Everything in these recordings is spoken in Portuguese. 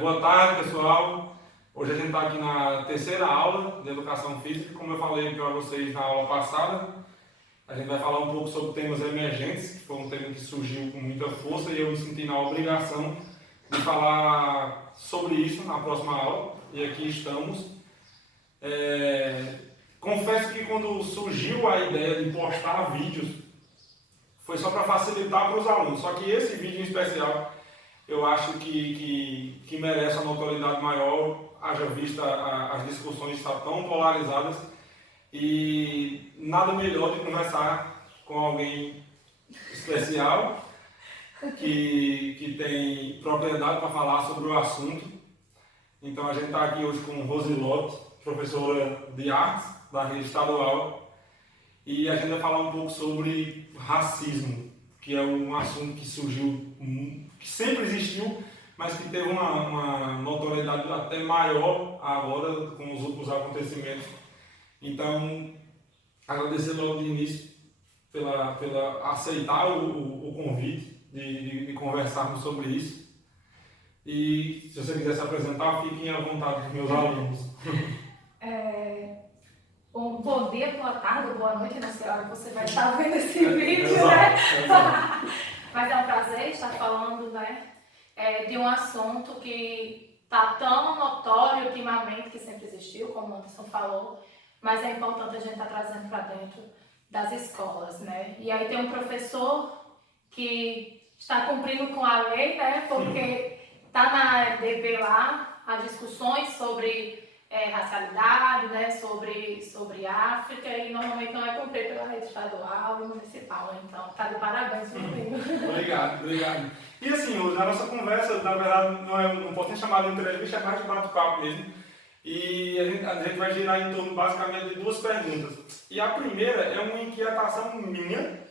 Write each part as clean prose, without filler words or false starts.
Boa tarde, pessoal. Hoje a gente está aqui na terceira aula de Educação Física. Como eu falei para vocês na aula passada, a gente vai falar um pouco sobre temas emergentes, que foi um tema que surgiu com muita força e eu me senti na obrigação de falar sobre isso na próxima aula. E aqui estamos. Confesso que quando surgiu a ideia de postar vídeos, foi só para facilitar para os alunos. Só que esse vídeo em especial, eu acho que merece uma notoriedade maior, haja vista as discussões estar tão polarizadas e nada melhor de conversar com alguém especial que tem propriedade para falar sobre o assunto. Então a gente está aqui hoje com Rosilote, professora de artes da rede estadual, e a gente vai falar um pouco sobre racismo, que é um assunto que surgiu, que sempre existiu, mas que teve uma notoriedade até maior agora com os últimos acontecimentos. Então, agradecer logo de início pela aceitar o convite de conversarmos sobre isso. E se você quiser se apresentar, fiquem à vontade com meus alunos. Bom dia, boa tarde, boa noite, não sei a hora que você vai estar vendo esse vídeo, né? Mas é um prazer estar falando, né, de um assunto que está tão notório ultimamente, que sempre existiu, como o Anderson falou, mas é importante a gente estar trazendo para dentro das escolas, né? E aí tem um professor que está cumprindo com a lei, né, porque está na RDB lá, as discussões sobre racialidade, né, sobre África, e normalmente não é cumprido pela rede estadual e municipal, então tá de parabéns comigo. Obrigado. E assim, a nossa conversa, na verdade, não pode ser chamada de entrevista, é mais de bate-papo mesmo. E a gente vai girar em torno basicamente de duas perguntas. E a primeira é uma inquietação minha,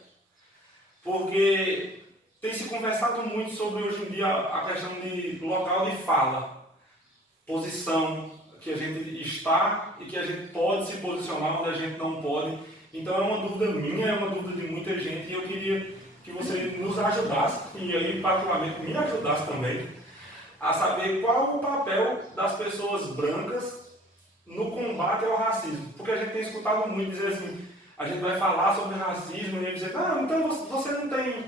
porque tem se conversado muito sobre hoje em dia a questão de local de fala, posição, que a gente está e que a gente pode se posicionar onde a gente não pode. Então é uma dúvida minha, é uma dúvida de muita gente e eu queria que você nos ajudasse, e aí particularmente me ajudasse também, a saber qual o papel das pessoas brancas no combate ao racismo. Porque a gente tem escutado muito dizer assim, a gente vai falar sobre racismo e aí dizer, então você não tem...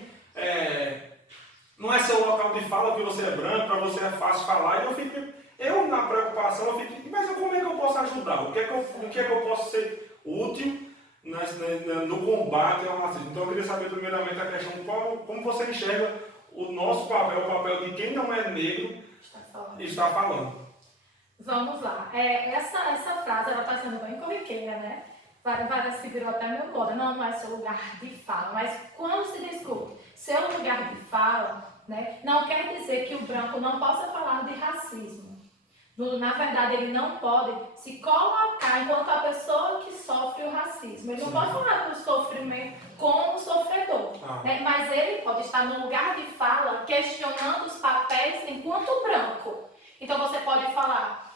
não é seu local de fala que você é branco, para você é fácil falar, e eu na preocupação, eu fico, mas como é que eu posso ajudar? O que é que eu posso ser útil no combate ao racismo? Então eu queria saber primeiramente a questão de como você enxerga o nosso papel, o papel de quem não é negro está falando. Vamos lá. Essa frase ela está sendo bem corriqueira, né? Parece que virou até meu moda. Não é seu lugar de fala, mas quando se discute seu lugar de fala, né, não quer dizer que o branco não possa falar de racismo. Na verdade, ele não pode se colocar enquanto a pessoa que sofre o racismo. Ele não pode falar do sofrimento como sofredor, né? Mas ele pode estar no lugar de fala questionando os papéis enquanto branco. Então você pode falar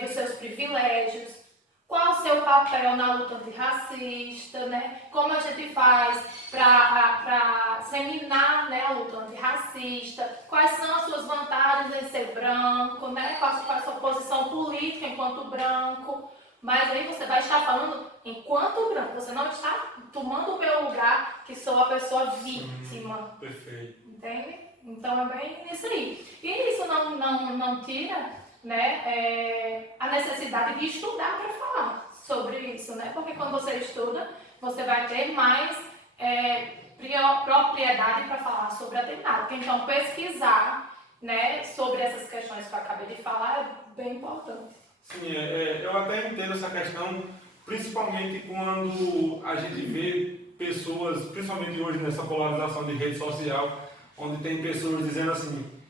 dos seus privilégios, qual o seu papel na luta antirracista, né? Como a gente faz para seminar, né, a luta antirracista, quais são as suas vantagens em ser branco, né? Qual a sua posição política enquanto branco. Mas aí você vai estar falando enquanto branco, você não está tomando o meu lugar, que sou a pessoa vítima. Perfeito. Entende? Então é bem isso aí. E isso não tira, né, a necessidade de estudar para falar sobre isso, né? Porque quando você estuda, você vai ter mais propriedade para falar sobre a temática. Então pesquisar, né, sobre essas questões que eu acabei de falar é bem importante. Sim, eu até entendo essa questão, principalmente quando a gente vê pessoas, principalmente hoje nessa polarização de rede social, onde tem pessoas dizendo assim,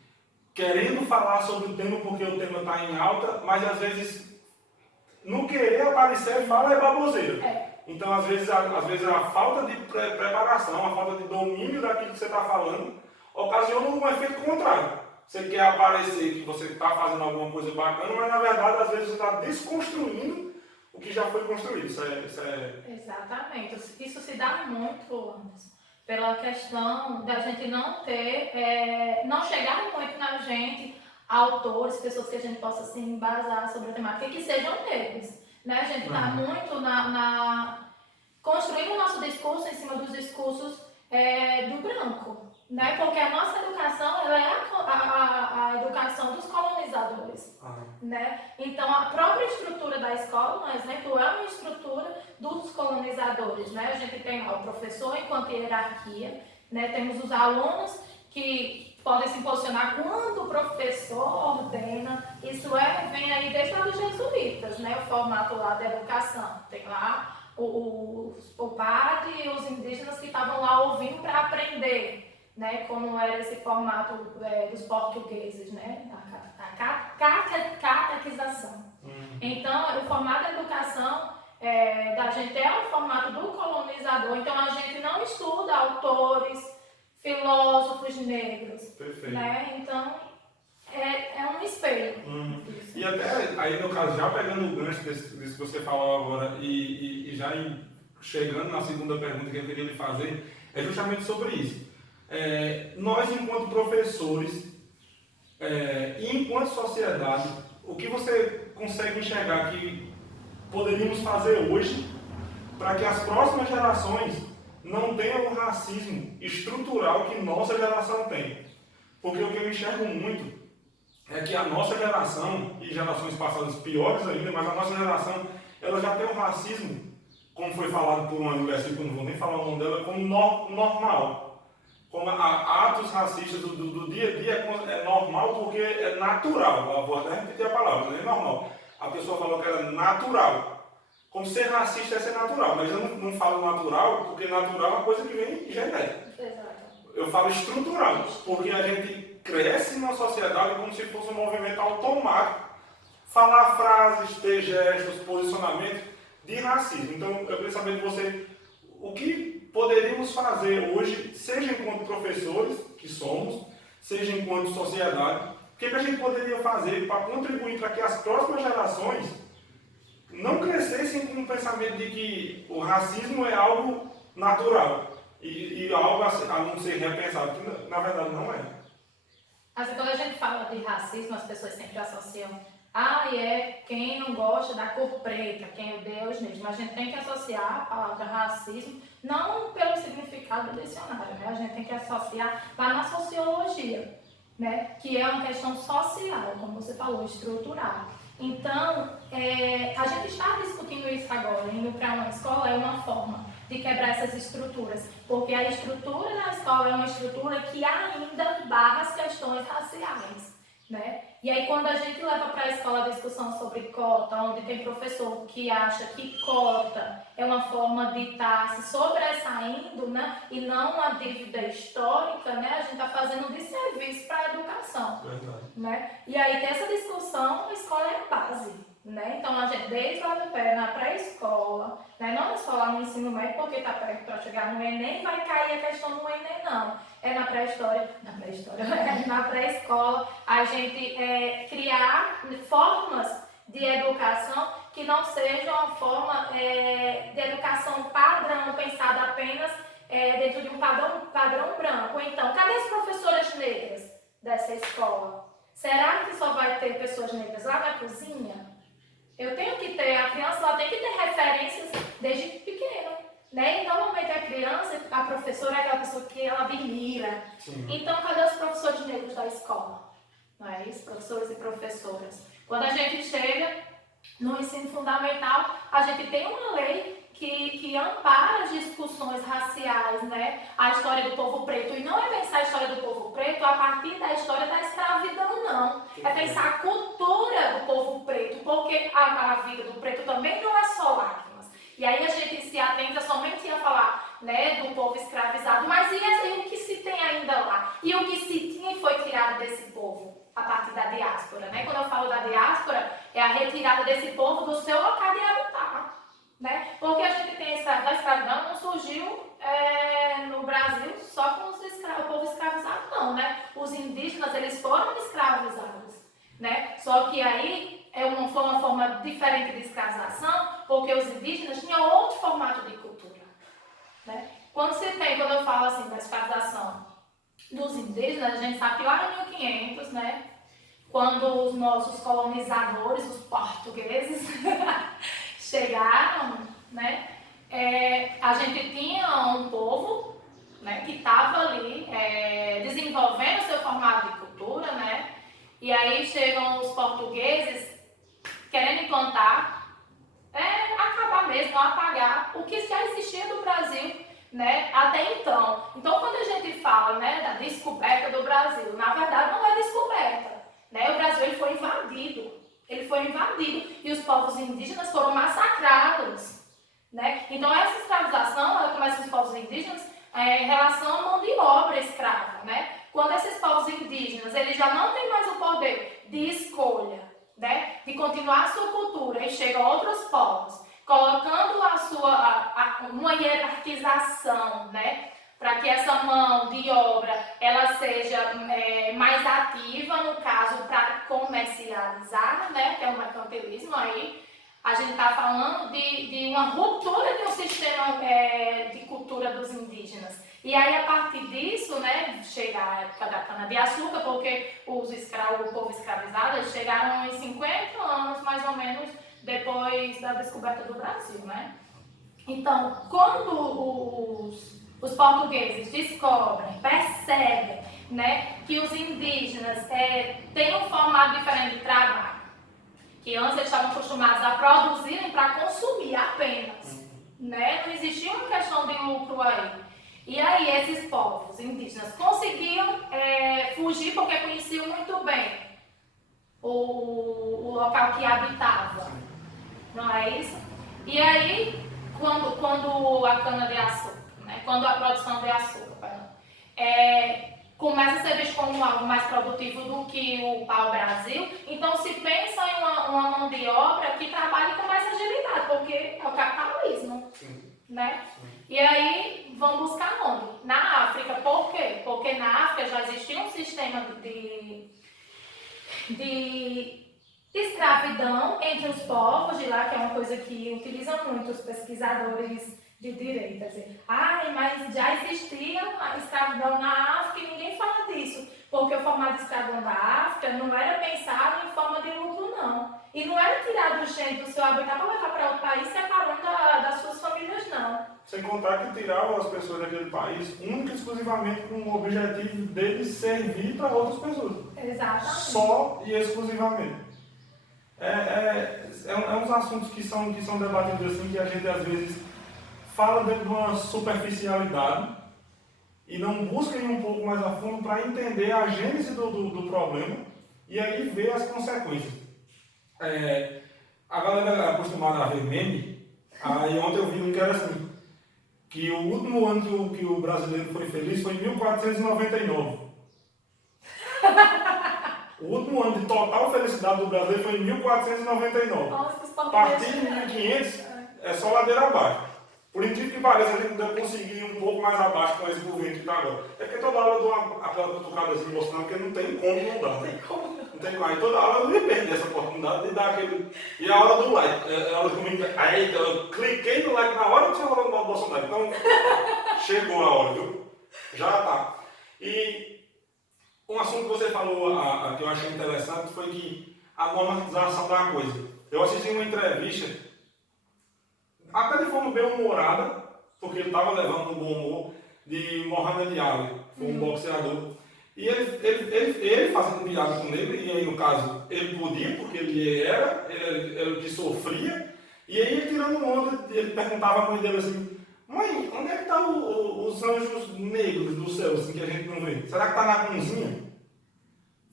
querendo falar sobre o tema porque o tema está em alta, mas às vezes não querer aparecer e fala é baboseira. Então às vezes a falta de preparação, a falta de domínio daquilo que você está falando, ocasiona um efeito contrário. Você quer aparecer que você está fazendo alguma coisa bacana, mas na verdade às vezes você está desconstruindo o que já foi construído. Isso é... Exatamente. Isso se dá muito, Anderson, pela questão da gente não ter, não chegar muito na gente autores, pessoas que a gente possa se embasar sobre a temática e que sejam negros, né? A gente está muito construindo o nosso discurso em cima dos discursos do branco, né? Porque a nossa educação ela é a educação dos colonizadores, né? Então a própria estrutura da escola, por exemplo, é uma estrutura dos colonizadores, né? A gente tem lá o professor enquanto hierarquia, né? Temos os alunos que podem se posicionar quando o professor ordena. Isso vem aí desde os jesuítas, né? O formato lá da educação. Tem lá o padre e os indígenas que estavam lá ouvindo para aprender, né? Como era esse formato dos portugueses, né? A catequização. Então, o formato da educação da gente é o formato do colonizador. Então, a gente não estuda autores, filósofos negros. Perfeito. Né? Então, é um espelho. E até aí, no caso, já pegando o gancho disso que você falou agora e já chegando na segunda pergunta que eu queria lhe fazer, é justamente sobre isso. Nós, enquanto professores e enquanto sociedade, o que você consegue enxergar que poderíamos fazer hoje para que as próximas gerações não tenham o racismo estrutural que nossa geração tem? Porque o que eu enxergo muito é que a nossa geração, e gerações passadas piores ainda, mas a nossa geração, ela já tem um racismo, como foi falado por uma versículo, não vou nem falar o nome dela, como normal. Como atos racistas do dia a dia é normal porque é natural. Vou até repetir a palavra, não é normal. A pessoa falou que era natural. Como ser racista é ser natural, mas eu não falo natural, porque natural é uma coisa que vem genética. Eu falo estrutural, porque a gente cresce numa sociedade como se fosse um movimento automático. Falar frases, ter gestos, posicionamentos de racismo. Então, eu queria saber de você o que poderíamos fazer hoje, seja enquanto professores, que somos, seja enquanto sociedade, o que a gente poderia fazer para contribuir para que as próximas gerações não crescessem com o pensamento de que o racismo é algo natural e algo a não ser repensado, que na verdade não é. Assim, quando a gente fala de racismo, as pessoas sempre associam quem não gosta da cor preta, quem odeia os negros. Mas a gente tem que associar a palavra racismo não pelo significado do dicionário, né? A gente tem que associar lá na sociologia, né? Que é uma questão social, como você falou, estrutural. Então, a gente está discutindo isso agora. Indo para uma escola é uma forma de quebrar essas estruturas, porque a estrutura da escola é uma estrutura que ainda barra as questões raciais, né? E aí, quando a gente leva para a escola a discussão sobre cota, onde tem professor que acha que cota é uma forma de estar se sobressaindo, né? E não uma dívida histórica, né? A gente está fazendo um desserviço para a educação. Verdade. Né? E aí, tem essa discussão, a escola é a base. Né? Então, a gente, desde lá do pé, na pré-escola, né? Não é só lá no ensino médio, porque está perto para chegar no Enem, vai cair a questão do Enem, não. É na na pré-escola, a gente criar formas de educação que não sejam uma forma de educação padrão, pensada apenas dentro de um padrão branco. Então, cadê as professoras negras dessa escola? Será que só vai ter pessoas negras lá na cozinha? A criança ela tem que ter referências desde pequena, né? E normalmente a criança, a professora é aquela pessoa que ela admira. Sim. Então, cadê os professores negros da escola? Não é isso? Professores e professoras. Quando a gente chega no ensino fundamental, a gente tem uma lei que ampara as discussões raciais, né? A história do povo preto. E não é pensar a história do povo preto a partir da história da escravidão, não. É pensar a cultura do povo preto, porque a vida do preto também não é só lágrimas. E aí a gente se atenta somente a falar, né, do povo escravizado, mas e o que se tem ainda lá? E o que se tinha e foi tirado desse povo? A partir da diáspora, né? Quando eu falo da diáspora, é a retirada desse povo do seu local de habitat. Né? Porque a gente tem a escravidão não surgiu no Brasil só com o povo escravizado, não, né? Os indígenas, eles foram escravizados, né? Só que aí foi uma forma diferente de escravização, porque os indígenas tinham outro formato de cultura, né? Quando eu falo assim da escravização dos indígenas, a gente sabe que lá em 1500, né? quando os nossos colonizadores, os portugueses, chegaram, né, a gente tinha um povo, né, que estava ali desenvolvendo seu formato de cultura, né, e aí chegam os portugueses querendo implantar, acabar mesmo, apagar o que já existia do Brasil, né, até então. Então, quando a gente fala, né, da descoberta do Brasil, na verdade não é descoberta, né, o Brasil ele foi invadido e os povos indígenas foram massacrados, né. Então, essa escravização, ela começa com os povos indígenas em relação à mão de obra escrava, né. Quando esses povos indígenas, eles já não têm mais o poder de escolha, né, de continuar a sua cultura, e chegam outros povos, colocando uma hierarquização, né, para que essa mão de obra ela seja mais ativa, no caso, para comercializar, né, que é o mercantilismo aí. A gente está falando de uma ruptura de um sistema de cultura dos indígenas. E aí, a partir disso, né, chega a época da cana-de-açúcar, porque o povo escravizado, eles chegaram em 50 anos, mais ou menos, depois da descoberta do Brasil, né? Então, quando os portugueses descobrem, percebem, né, que os indígenas têm um formato diferente de trabalho, que antes eles estavam acostumados a produzirem para consumir apenas, né? Não existia uma questão de lucro aí. E aí esses povos indígenas conseguiam fugir porque conheciam muito bem o local que habitavam, não é isso? E aí, quando a cana-de-açúcar, né? Quando a produção de açúcar, começa a ser visto como algo mais produtivo do que o pau-brasil, então se pensa em uma mão de obra que trabalhe com mais agilidade, porque é o capitalismo, né? E aí vão buscar onde? Na África. Por quê? Porque na África já existia um sistema de escravidão entre os povos de lá, que é uma coisa que utilizam muito os pesquisadores de direita. Mas já existia a escravidão na África e ninguém fala disso, porque o formato de escravidão da África não era pensado em forma de lucro, não. E não era tirado gente do seu habitat para levar para outro país separando das suas famílias, não. Sem contar que tiravam as pessoas daquele país única e exclusivamente com o objetivo deles servir para outras pessoas. Exatamente. Só e exclusivamente. Uns assuntos que são debatidos assim, que a gente às vezes fala dentro de uma superficialidade e não busca ir um pouco mais a fundo para entender a gênese do problema e aí ver as consequências. A galera é acostumada a ver meme, aí ontem eu vi um que era assim, que o último ano que o brasileiro foi feliz foi em 1499. O último ano de total felicidade do brasileiro foi em 1499. Nossa, a partir de 1500 é só ladeira abaixo. Por incrível que pareça, a gente ainda conseguir ir um pouco mais abaixo com esse governo que está agora. É porque toda hora eu dou aquela cutucada assim, mostrando que não tem como não dar. Não tem como. Aí toda hora eu ia perder essa oportunidade de dar aquele... E a hora do like. Aí eu cliquei no like na hora que tinha falado do Bolsonaro. Então, chegou a hora, viu? Já tá. E um assunto que você falou, que eu achei interessante, foi que a normalização da coisa. Eu assisti uma entrevista, até de forma bem humorada, porque ele estava levando um bom humor, de Mohamed Ali, foi um boxeador. E ele fazendo piada com ele, e aí no caso ele podia, porque ele era o que sofria, e aí ele tirando onda, ele perguntava a mãe dele assim: mãe, onde é que estão os anjos negros do céu, assim, que a gente não vê? Será que está na cozinha?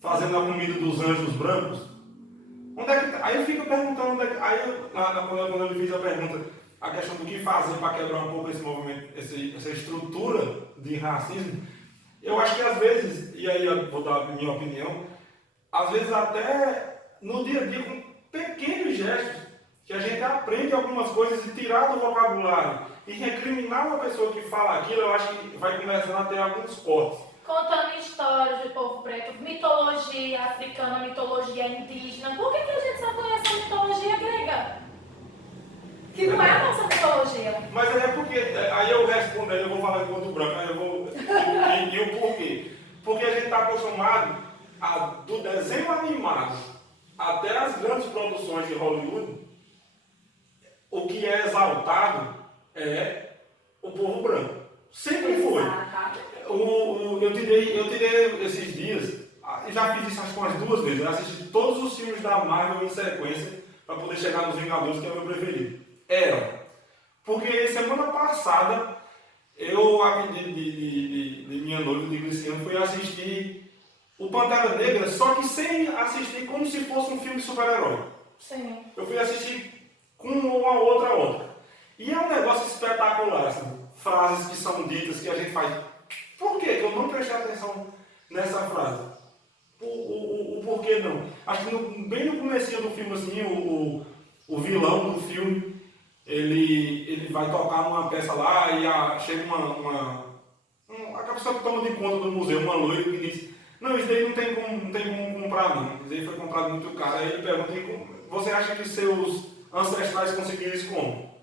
Fazendo a comida dos anjos brancos? Onde é que tá? Aí eu fico perguntando, onde é que... quando ele fez a pergunta, a questão do que fazer para quebrar um pouco esse movimento, essa estrutura de racismo, eu acho que às vezes, e aí eu vou dar a minha opinião, às vezes até no dia a dia, com pequenos gestos, que a gente aprende algumas coisas e tirar do vocabulário e recriminar uma pessoa que fala aquilo, eu acho que vai começando a ter alguns cortes. Contando histórias do povo preto, mitologia africana, mitologia indígena. Por que a gente só conhece a mitologia grega? Que não é a nossa mitologia. Mas é porque, aí eu respondo, aí eu vou falar enquanto branco, aí eu vou... e o porquê? Porque a gente está acostumado do desenho animado até as grandes produções de Hollywood, o que é exaltado é o povo branco. Sempre foi. Eu tirei esses dias, já fiz isso acho que umas 2 vezes, eu assisti todos os filmes da Marvel em sequência para poder chegar nos Vingadores, que é o meu preferido. Porque semana passada, eu, a pedido de minha noiva, de Cristiano, fui assistir o Pantera Negra, só que sem assistir como se fosse um filme de super-herói. Sim. Eu fui assistir com uma outra. E é um negócio espetacular, assim, frases que são ditas que a gente faz. Por que eu não prestei atenção nessa frase? O porquê não? Acho que bem no comecinho do filme, assim, o vilão do filme, ele vai tocar numa peça lá e chega a pessoa que toma de conta do museu, uma loira, que diz: não, isso daí não tem como comprar não, isso daí foi comprado muito caro. Aí ele pergunta: você acha que seus ancestrais conseguiram isso como?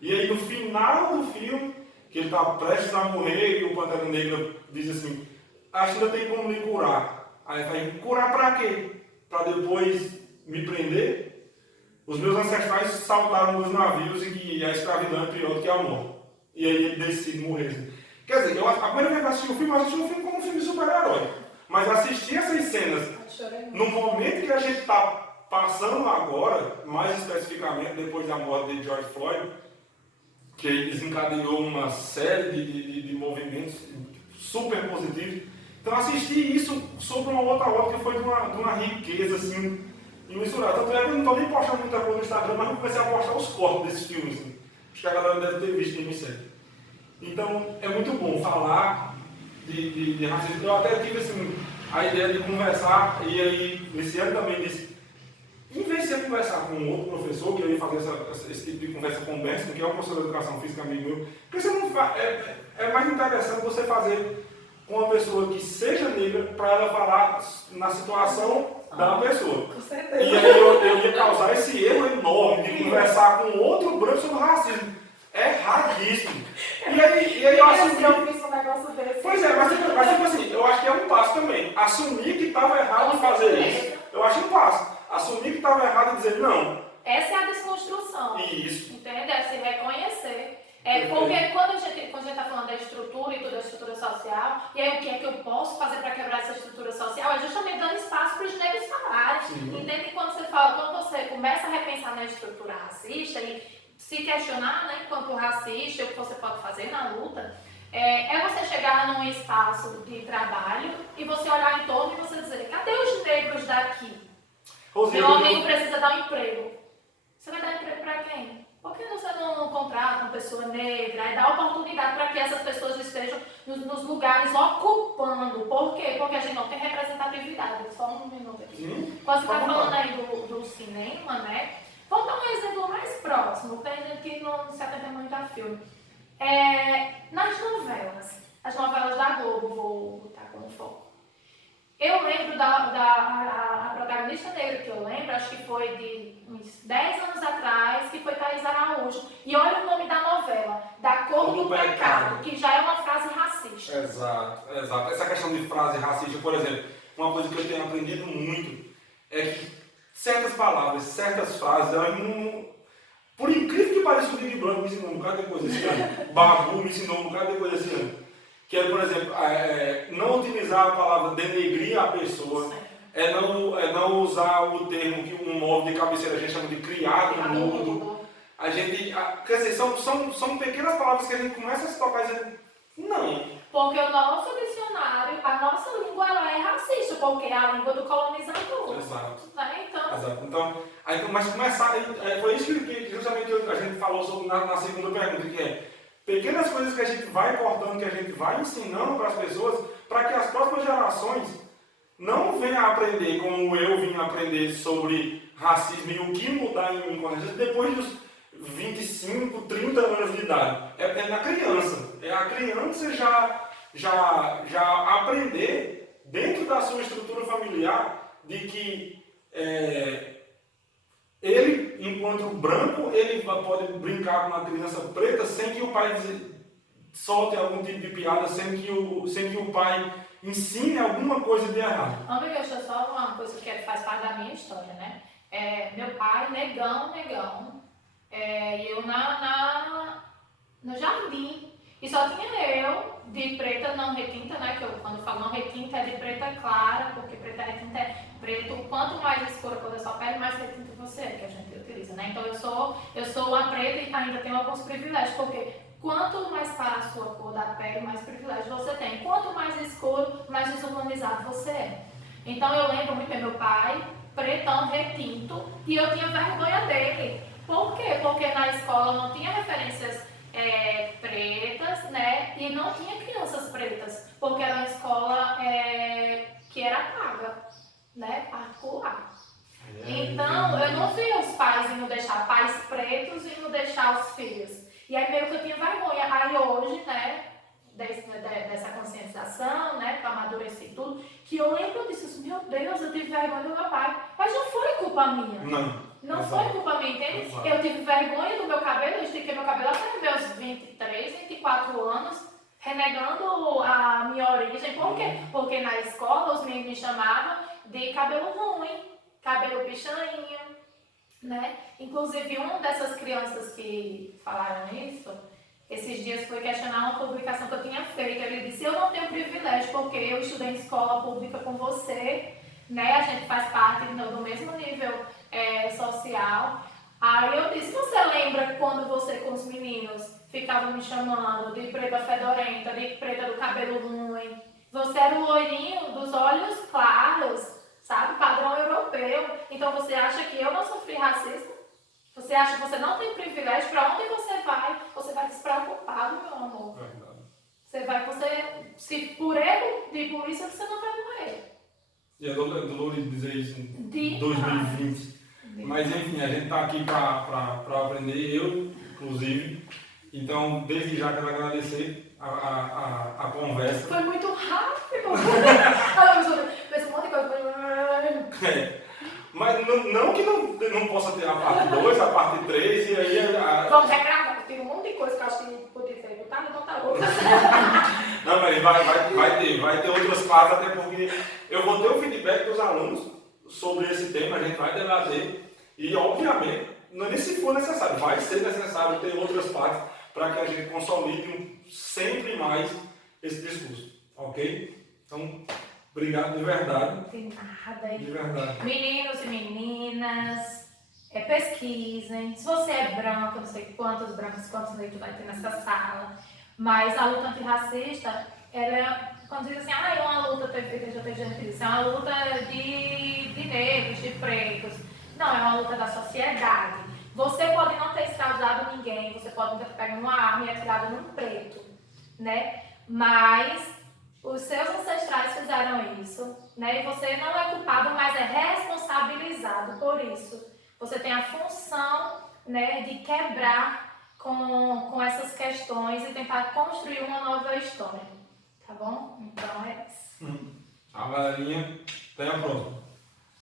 E aí no final do filme, que ele está prestes a morrer e o Pantera Negra diz assim: acho que ainda tem como me curar. Aí vai: curar para quê? Para depois me prender? Os meus ancestrais saltaram dos navios e que a escravidão é pior do que a morte. E aí ele decide morrer. Quer dizer, a primeira vez que eu assisti o filme, eu assisti o filme como um filme de super-herói. Mas assistir essas cenas no momento que a gente está passando agora, mais especificamente depois da morte de George Floyd, que desencadeou uma série de movimentos super positivos. Então assistir isso sob uma outra ótica foi de uma riqueza assim, imensurável. Tanto é que eu não estou nem postando muita coisa no Instagram, mas eu comecei a postar os cortes desses filmes. Assim. Acho que a galera deve ter visto quem me segue. Então é muito bom falar de racismo. Eu até tive assim, a ideia de conversar, e aí esse ano também disse: em vez de você conversar com um outro professor, que eu ia fazer esse tipo de conversa com o Benson, que é um professor de educação física amigo meu, porque você não é mais interessante você fazer com uma pessoa que seja negra para ela falar na situação da pessoa. Com certeza. E aí eu ia causar esse erro enorme de conversar com outro branco sobre racismo. É raríssimo. E aí eu assumi. Eu fiz um negócio desse. Pois é, mas tipo assim, eu acho que é um passo também. Assumir que estava errado em fazer isso. Eu acho um passo. Assumir que estava errado e dizer não. Essa é a desconstrução. Isso. Entende? É se reconhecer. Porque quando a gente está falando da estrutura e toda a estrutura social, e aí o que é que eu posso fazer para quebrar essa estrutura social, é justamente dando espaço para os negros falarem. Entende? Quando você começa a repensar na estrutura racista e se questionar, né, enquanto racista, o que você pode fazer na luta, é você chegar num espaço de trabalho e você olhar em torno e você dizer: cadê os negros daqui? Meu amigo precisa dar um emprego. Você vai dar emprego para quem? Por que você não contrata uma pessoa negra e dá oportunidade para que essas pessoas estejam nos lugares ocupando? Por quê? Porque a gente não tem representatividade. Só um minuto aqui. Quando você está falando aí do cinema, né? Vamos dar um exemplo mais próximo. Tem gente que não se atenta muito a filme. Nas novelas. As novelas da Globo, vou botar como foco. Eu lembro da protagonista negra que eu lembro, acho que foi de uns 10 anos atrás, que foi Thaís Araújo. E olha o nome da novela, Da Cor do Pecado, que já é uma frase racista. Exato. Essa questão de frase racista, por exemplo, uma coisa que eu tenho aprendido muito é que certas palavras, certas frases, elas não... Por incrível que pareça, o Big Brother me ensinou um bocado de coisa esse ano. Babu me ensinou um bocado de coisa esse ano. Que é, por exemplo, não utilizar a palavra denegrir a pessoa, não usar o termo que um móvel de cabeceira a gente chama de criado mudo. Quer dizer, são pequenas palavras que a gente começa a se tocar e dizer, não. Porque o nosso dicionário, a nossa língua, ela é racista, porque é a língua do colonizador. Exato. Né? Então, mas começar, foi isso que justamente a gente falou sobre na segunda pergunta, que é pequenas coisas que a gente vai cortando, que a gente vai ensinando para as pessoas, para que as próximas gerações não venham a aprender como eu vim aprender sobre racismo e o que mudar em mim depois dos 25, 30 anos de idade. É na criança. É a criança já aprender dentro da sua estrutura familiar de que ele, enquanto branco, ele pode brincar com uma criança preta sem que o pai solte algum tipo de piada, sem que o pai ensine alguma coisa de errado. Amiga, deixa eu só uma coisa que faz parte da minha história, né? Meu pai, negão, e eu no jardim. E só tinha eu, de preta não retinta, né? Que eu, quando falo não retinta, é de preta clara, porque preta retinta é preto. Quanto mais escura for a sua pele, mais retinta você é, que a gente utiliza, né? Então eu sou a preta e ainda tenho alguns privilégios, porque quanto mais clara a sua cor da pele, mais privilégio você tem. Quanto mais escuro, mais desumanizado você é. Então eu lembro muito bem meu pai, pretão, retinto, e eu tinha vergonha dele. Por quê? Porque na escola não tinha referências pretas, né? E não tinha crianças pretas, porque era uma escola que era paga, né? Particular. Então, eu não via os pais indo deixar pais pretos e indo deixar os filhos. E aí meio que eu tinha vergonha. Aí hoje, né, dessa conscientização, né, para amadurecer tudo, que eu lembro disso, meu Deus, eu tive vergonha do meu pai. Mas não foi culpa minha. Não foi culpa minha, entende? Exato. Eu tive vergonha do meu cabelo, eu estiquei meu cabelo até meus 23, 24 anos, renegando a minha origem. Por quê? Porque na escola os meninos me chamavam de cabelo ruim, cabelo pichainho, né? Inclusive, uma dessas crianças que falaram isso, esses dias foi questionar uma publicação que eu tinha feito. Ele disse, eu não tenho privilégio, porque eu estudei em escola pública com você, né? A gente faz parte do mesmo nível social. Aí eu disse, você lembra quando você com os meninos ficavam me chamando de preta fedorenta, de preta do cabelo ruim? Você era o loirinho dos olhos claros, sabe? Padrão europeu. Então você acha que eu não sofri racismo? Você acha que você não tem privilégio? Para onde você vai? Você vai despreocupado, meu amor. Você vai, se por erro de polícia, você não vai morrer. E é dolorido dizer isso em Demais. 2020. Mas enfim, a gente está aqui para aprender, eu inclusive. Então, desde já quero agradecer a conversa. Foi muito rápido. Fez um monte de coisa. Mas não que não possa ter a parte 2, a parte 3 e aí... Vamos regravar, tem um monte de coisa que eu acho que podia ter botado, então tá louca. Não, mas vai ter outras partes, até porque eu vou ter o feedback dos alunos sobre esse tema, a gente vai debater e, obviamente, nem se for necessário, vai ser necessário ter outras partes para que a gente consolide sempre mais esse discurso, ok? Então, obrigado de verdade. De nada. De verdade. Meninos e meninas, pesquisem. Se você é branco, não sei quantos brancos, quantos negros vai ter nessa sala, mas a luta antirracista, quando diz assim, é uma luta, já teve gente que diz, é uma luta de negros, de pretos. Não, é uma luta da sociedade. Você pode não ter escravizado ninguém, você pode não ter pegado uma arma e atirado num preto, né? Mas os seus ancestrais fizeram isso, né? E você não é culpado, mas é responsabilizado por isso. Você tem a função, né, de quebrar com essas questões e tentar construir uma nova história, tá bom? Então é isso. A galerinha, até a próxima.